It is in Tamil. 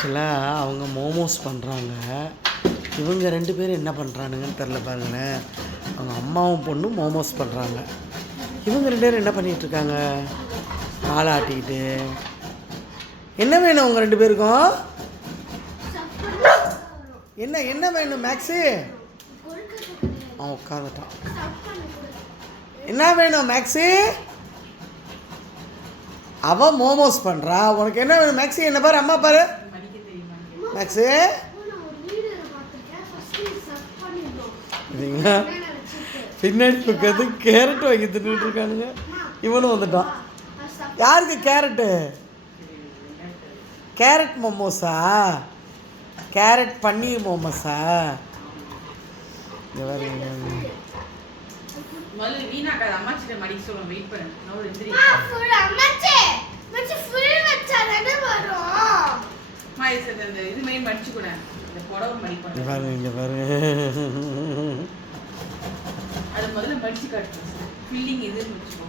ஆக்சுவலாக அவங்க மோமோஸ் பண்ணுறாங்க. இவங்க 2 பேரும் என்ன பண்ணுறானுங்கன்னு தெரில பாருங்களேன். அவங்க அம்மாவும் பொண்ணும் மோமோஸ் பண்ணுறாங்க. இவங்க 2 பேரும் என்ன பண்ணிகிட்ருக்காங்க, காலை ஆட்டிக்கிட்டு. என்ன வேணும் உங்கள் 2 பேருக்கும்? என்ன வேணும் மேக்ஸு? அவன் உட்காந்துட்டான். என்ன வேணும் மேக்ஸு? அவன் மோமோஸ் பண்ணுறா. உனக்கு என்ன வேணும் மேக்ஸு? என்ன பாரு, அம்மா பாரு மேக்ஸு. இல்லைங்களா, பின்னாடி உட்காந்து கேரட் வாங்கி தின்னுட்டு இருக்கானுங்க. இவனும் வந்துட்டான். யாருக்கு கேரட்டு? கேரட் மோமோஸா? கேரட் பன்னீர் மோமோஸா? இந்த வேறு இங்கே பாருங்க. அது முதல்ல மடிச்சு காட்டு. ஃபில்லிங் எதுன்னு வச்சுக்கோ.